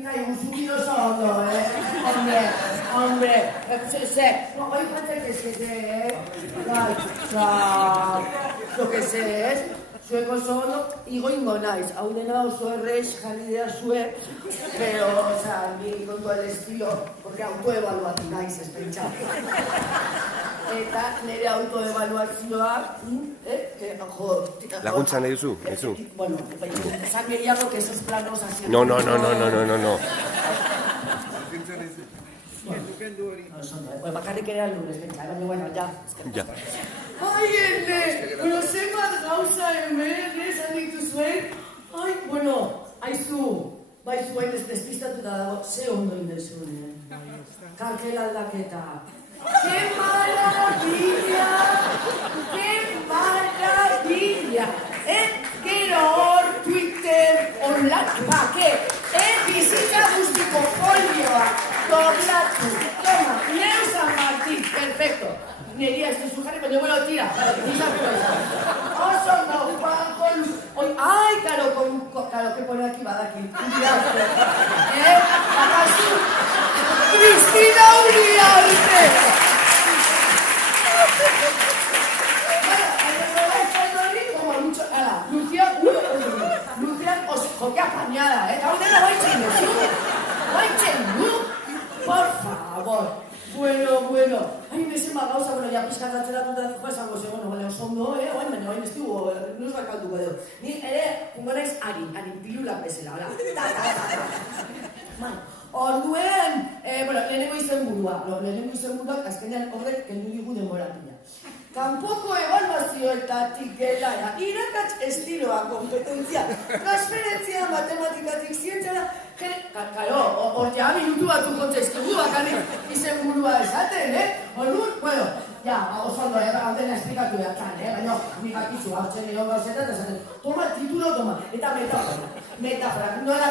Zuki oso ondo, Hombre, hoy parece que se lo que sé es, zueko oso ondo, igoingo naiz, hau dena oso errez jarri dira zue, pero, ni con todo el estilo, porque autoevaluatu naiz, ez pentsa. Eta nire autoevaluazioa, laguntza nahi duzu? Bueno, esan gehiago que esos planos así... No. Bakarrik ere aldun, ez pentsa, bueno, ja. Ai, bueno, zenbat gauza hemen, esan dituzuen. Ai, bueno, aizu, hain ez despistatuta dago, ze ondo indezun, Karkel aldaketa. ¡Qué maravilla! Gero hor, Twitter, online, bizitza guztiko folioa, doblatu, toma, Neu San Martín, perfecto. Neria, ez duzu jarri, baina bueno, tira, oso no, Juanjo, ay, claro, que pone aquí, badaki, acaso, Cristina Uriarte. Lucian jokea apañada, Gaudela por favor. Bueno, hain bezema gauza, ja pizkatatzen datuta esango ze, bale, oso ondo, baina hain ez dugu, nuz bakalduko edo. Ni ere, jungo naiz harin pilulak bezala, orduen, lehenengo izenburuak, azkenean horrek kendu digu denborapila. Kanpoko evaluazioetatik gelara, irakatz estiloa, kompetentzia, transferentzia, matematikatik, zientzara, hor ja minutu batu kontzestugu bakarrik izenburua esaten, Orduan, oso ondo, dena esplikatu behar zan, baina nik akizu, hartzen egon gauzetan, eta esaten, titulo, eta metafora, nola,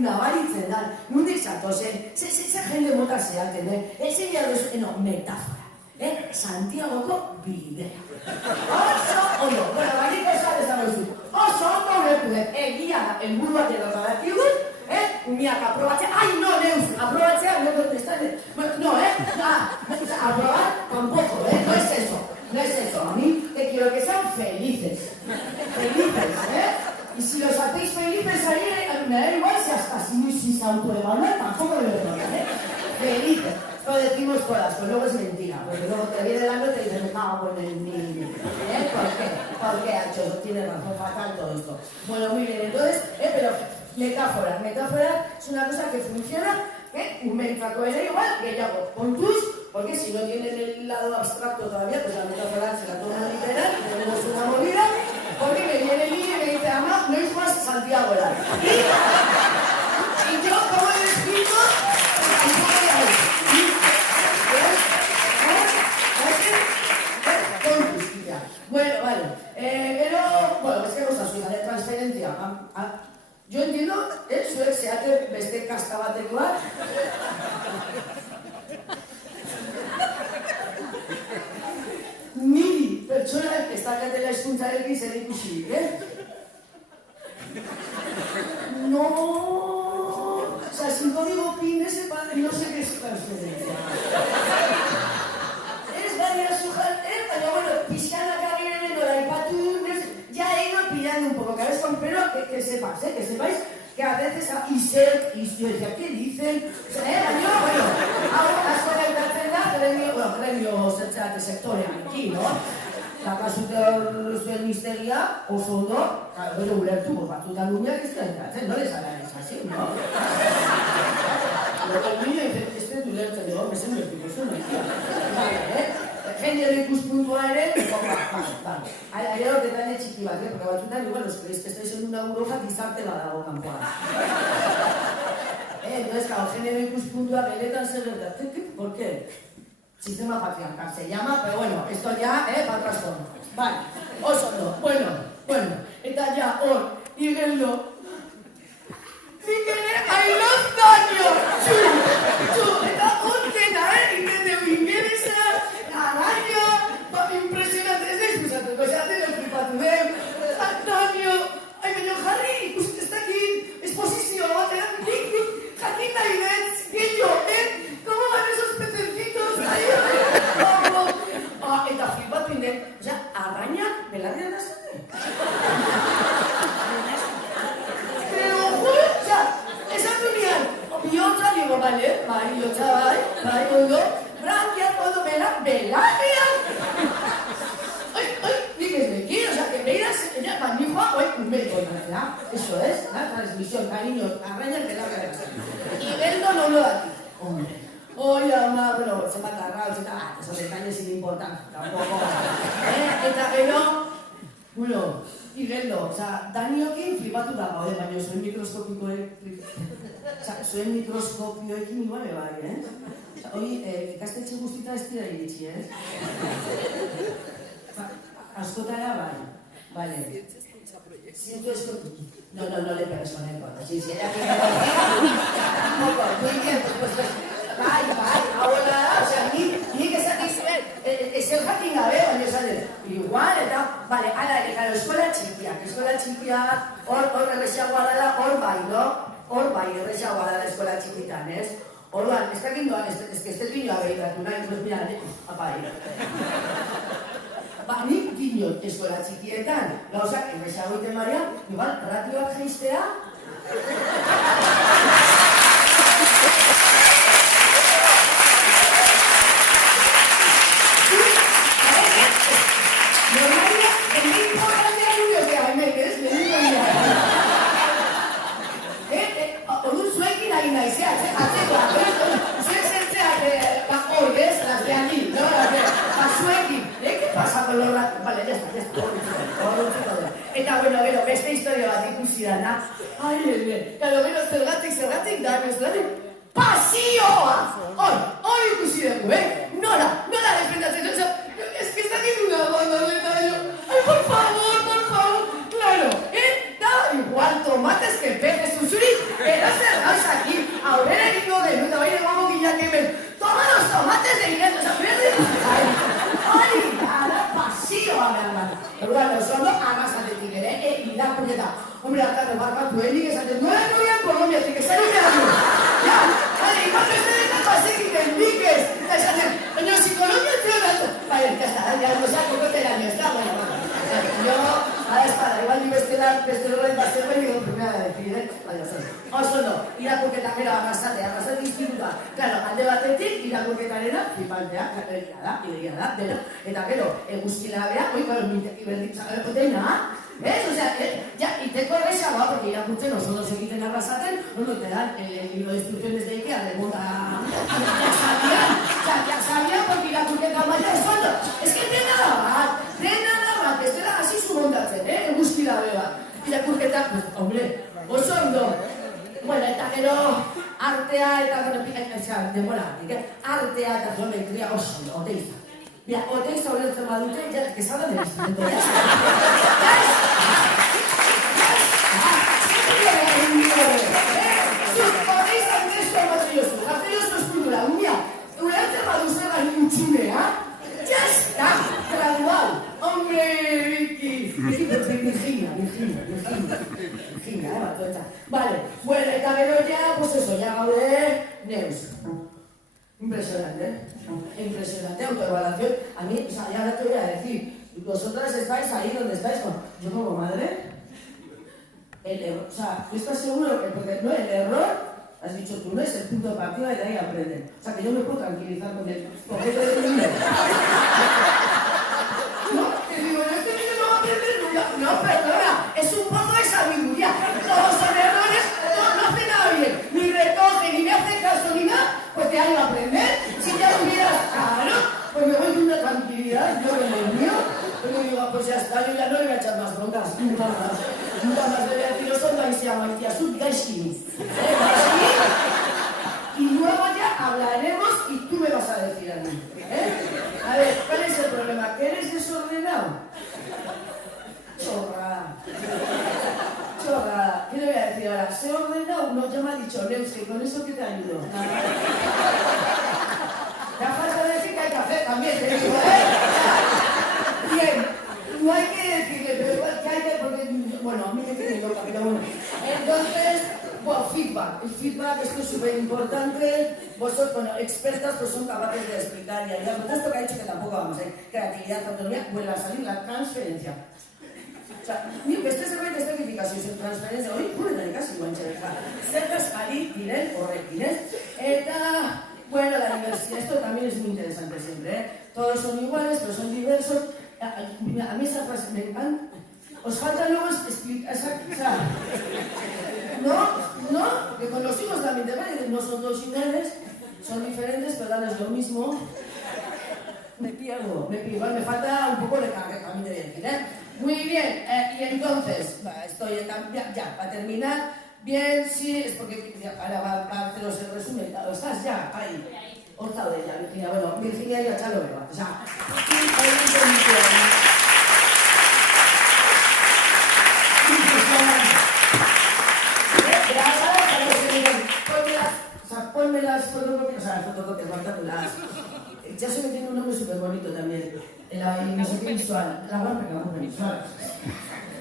nabaritzen da, nundik zatozen, ze jende mota zeaten, eze behar duzu, metafora. Santiagoko bidea. Oso ondo. Baina esan ezaguzu. Oso ondo ulertu egia da, enburuak edo badakigun, umiak aprobatzea. Ai, no, Neus, aprobatzea, no, aprobar tampoco, no es eso. A mí te quiero que sean felices. Y si los hacéis felices ahí, me da igual si hasta si se autoevalúan, tampoco me lo doy, felices. Lo decimos todas, pero luego es mentira, porque luego te viene el año y te dicen, me cago en el mil. ¿Por qué, Hacho? Tiene razón, fatal todo esto. Bueno, muy bien, entonces, pero metáfora es una cosa que funciona, un mensaje era igual que yo hago con tus, porque si no tienen el lado abstracto todavía, pues la metáfora se la toman literal y tenemos una movida, porque me viene el niño y me dice, mamá, no es más Santiago era. Y yo, ¿cómo le explico? Bueno, vale. Pero, es que cosa suya de transferencia. Yo entiendo, zuek zeate beste kasta batekoa. Niri pertsona ez dakatela hizkuntzarekin zer ikusi, No. O sea, sin código PIN ese padre no sé qué es transferencia. Baina bueno, pixkanak agirenen nola ipatu, ya he ido pillando un poco, cabezón, pero que sepáis que a veces y yo decía, ¿qué dicen? Bueno, ahora asko gaitatzen da, premio sektorean, aquí, ¿no? Kasuter zuen misteria, oso ondo, gero ulertu, batzutan lumiak ez da entratzen, no les hagan ez así, ¿no? El niño dice, ez dut ulertzen, digo, bezen ulertuko zuen, genero ikuspuntua ere, hay algo que trae txiki bat, porque batzutan, igual, los que estáis en una burbuja, gizarte badago kanpoan. Entonces, claro, genero ikuspuntua benetan zer gertatzen, ¿por qué? Sistema patriarcal se llama, pero bueno, esto ya, para otras formas. Vale, oso no, bueno, eta ya, hor, igeldo. Zikere, ailos daño, eta ontena, ikende ingereza, araño, impresionante, ez da izkusatu, esaten el flipatu, Antonio, baina jarri, ikusten ez dakit, esposizio, batean, jarri bai, ondo, branquiak, ondo, belanean. Nik ez nekien, oza, que beiras, ni joa, un médico, eso es, la transmisión, cariño, arraña belanean. Igeldo no lo da aquí, hombre. Oi, ama, bueno, zenbat arrautz eta, esos detalles sin importancia, tampoco. Eta gero, bueno, Igeldo, oza, Daniokin flipatu da gaude, baina zuen zuen mikroskopioekin igual bai, Hori, ikastetxe guztita ez dira iritsi, Askotara bai, vale. Siento esto. No le pegues con el codo. Si era que tampoco, muy bien, pues. Bai, ahora, o sea, ni que satisfer, ese jakin gabe, baina esaten, igual, eta, vale, ala, claro, eskola txikia, hor errexagoa dela, hor bai, errexagoa dela eskola txikitan, ez? Orduan, ez dakit doan, ez que este piñoa behiratu nahi, pues mira, apai. Nik dinot eskola txikietan, gauzak, errexago iten maria, igual, ratioak geistea, eta, bueno, gero, beste historia bat ikusi dana. Ai, gero, zergatik da, pasioa! Hor ikusi dugu, Nola defendatzen, es que está aquí una bandoleta, ay, por favor, claro, da igual tomates que peces, zuzuri, pero zer aquí, aurrera egingo genu, eta baina gongo gilak hemen, toma los tomates de Igeldo, ara, pasioa, behar. Orduan, osondo, amazatetik ere, irakurketa. Hombre, akar, barkatu, nik esaten, nola noian kolombiatik, esan behar du. Ja, igual beste dena pasekik nik ez. Eta esaten, baina psikologia teoran. Bai, ya no saco koteraino, ez da, bueno. Yo, espada, igual ni beste horren bazegoen, digo, primera decir, baina osondo, irakurketa gero arrasate instituta. Claro, alde batetik, irakurketarena, flipantea, ideia da, dena. Eta gero, eguzkilabea, dena, ¿ves? O sea, ya, iteko errexagoa, porque irakurtzen oso egiten arrasaten, ondo te dan el libro de instrucciones de Ikea, de moda... Ya sabían, porque irakurketa baina ez ondo. Es que dena da bat, ez dela hasi zu montatzen, eguzkilabe bat. Irakurketa, pues, hombre, oso ondo. Bueno, eta gero, artea eta artea eta geometria oso ondo, oteiza. Mira, oteiza horretzen badute, ya, que salgan del instrumento, ya está. Podéis hacer esto maravilloso, maravilloso es cultura. Mira, ulertzen baduzela nintxunea, ya está, gradual. Hombre, Virginia, batuetza. Vale, bueno, eta gero ya, pues eso, ya gaude, neus. Impresionante, autoevaluación. A mí, o sea, ya te voy a decir, vosotras estáis ahí donde estáis, yo como madre, el error, o sea, ¿tú estás seguro que, porque no, el error, has dicho tú, no es el punto de partida y de ahí aprenden? O sea, que yo me puedo tranquilizar con el objeto de tu niño. No, te digo, este niño no va a aprender nunca. No, perdona, es un pozo de sabiduría. Todos son errores, no hace nada bien. Ni recoge, ni me hace caso, ni nada. Pues te hago aprender. Si ya hubieras, claro, pues me voy con una tranquilidad. Yo con el mío, pues le digo, pues ya está, yo ya no le voy a echar más broncas. Nunca más le voy a decir, son gaisia, maitia, sub gaiskin. Y luego ya hablaremos y tú me vas a decir a mí. A ver, ¿cuál es el problema? ¿Que eres desordenado? Chorrada. ¿Qué le voy a decir ahora? ¿Se ordenado? No, ya me ha dicho Neus, que con eso que te ayudo. Ya falta decir que hay que hacer también, te digo, Bien, no hay que decirle, pero igual que hay que, porque, bueno, a mí me tiene loca, pero bueno. Entonces, bueno, feedback. El feedback, esto es súper importante. Vosotros, bueno, expertas, pues son capaces de explicar y ayudar. Por esto que ha dicho que tampoco vamos a creatividad, autonomía, vuelve a salir la transferencia. O sea, beste zerbait ez teknifikazio zen transferentzia hori, guretan ikasi guantxe. Zertaz ari diren horrekin, ez? Eta, Bueno, la diversidad, esto también es muy interesante siempre, ¿eh? Todos son iguales, pero son diversos. A mí esa frase me encanta. Os falta luego explicar, o sea, no, que con los hijos también te vale, no son todos iguales, son diferentes, pero darles lo mismo. Me pierdo, me falta un poco de carga, a mí de decir, ¿eh? Muy bien, y entonces, estoy ya, para terminar, bien, sí, es porque ahora va a haceros el resumen, estás ya ahí, orta de ella, Virginia, bueno, Virginia ya lo veo, ya. Ponme las fotocopias, las fotocopias, ya se me tiene un nombre súper bonito también, no sé qué visual, la web visual.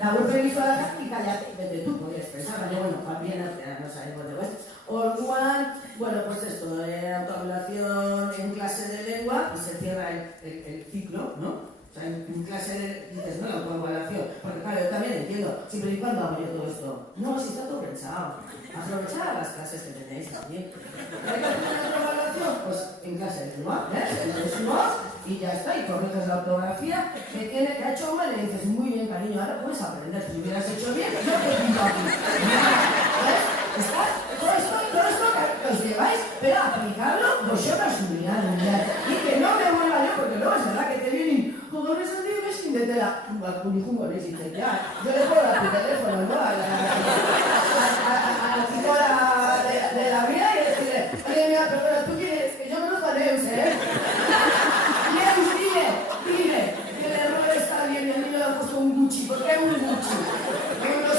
La web visual y cállate, vete tú, podrías pensar, bueno, también no sabemos de vuestro. Orguan, bueno, pues esto, autoevaluación en clase de lengua, y se cierra el ciclo, ¿no? O sea, en clase dices, no, la autoevaluación, porque claro, yo también entiendo, siempre y cuando hago yo todo esto. No, si está todo pensado. Aprovechar las clases que tenéis también. ¿Hay que hacer una autoevaluación? Pues en clase de lengua, y ya está, y corriges la ortografía que ha hecho mal, y le dices, muy bien, cariño, ahora puedes aprender. Si hubieras hecho bien, yo te pinto aquí. ¿Ves? Está todo esto que os lleváis, pero a aplicarlo vosotras unidad. Y que no me vuelva yo, porque luego es verdad que te vienen jugadores antiguos sin de tela. Un gol, y dices, ya, yo le puedo dar tu teléfono, ¿no? A la chica de la vida y decirle, oye, mira, perdona, tú quieres que yo me los Neus, ¿eh? Dile, que el error está bien, y a mí me lo ha puesto un Gucci. ¿Por qué un Gucci? Uno no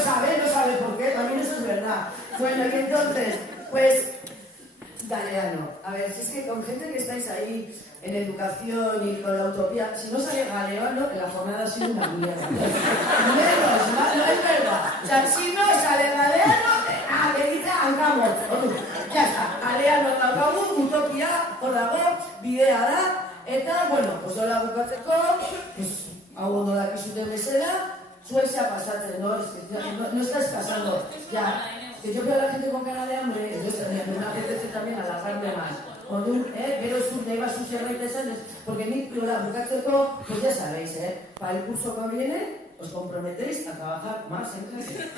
sabe por qué, también eso es verdad. Bueno, y entonces, pues, Galeano. A ver, si es que con gente que estáis ahí en educación y con la utopía, si no sale Galeano, la jornada ha sido una mierda. Menos, no es verdad. O sea, si no sale Galeano, que dice hankamos. Ya está, Galeano daukagu, utopia, hor dago, bidea da, eta, bueno, pues hola bukatzeko, pues, hau ondo dakizuten bezala, Suecia pasatzen, ¿no? Es que no estás pasando, ya. Que yo veo a la gente con cara de hambre, me apetece también alargarme más. Pero me iba a sus herramientas, porque ni la bukatzeko, pues ya sabéis, para el curso que viene, os comprometéis a trabajar más en clase.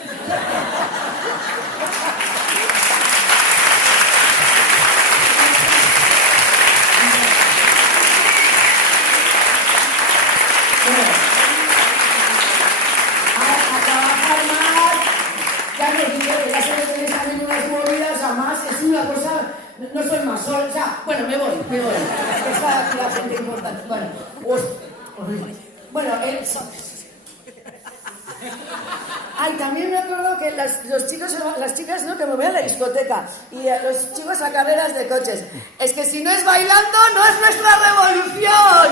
No soy más sola, o sea, bueno, me voy. Está aquí la gente importante. Bueno, Ay, también me acuerdo que los chicos, las chicas, ¿no? Que me voy a la discoteca y los chicos a carreras de coches. Es que si no es bailando, no es nuestra revolución.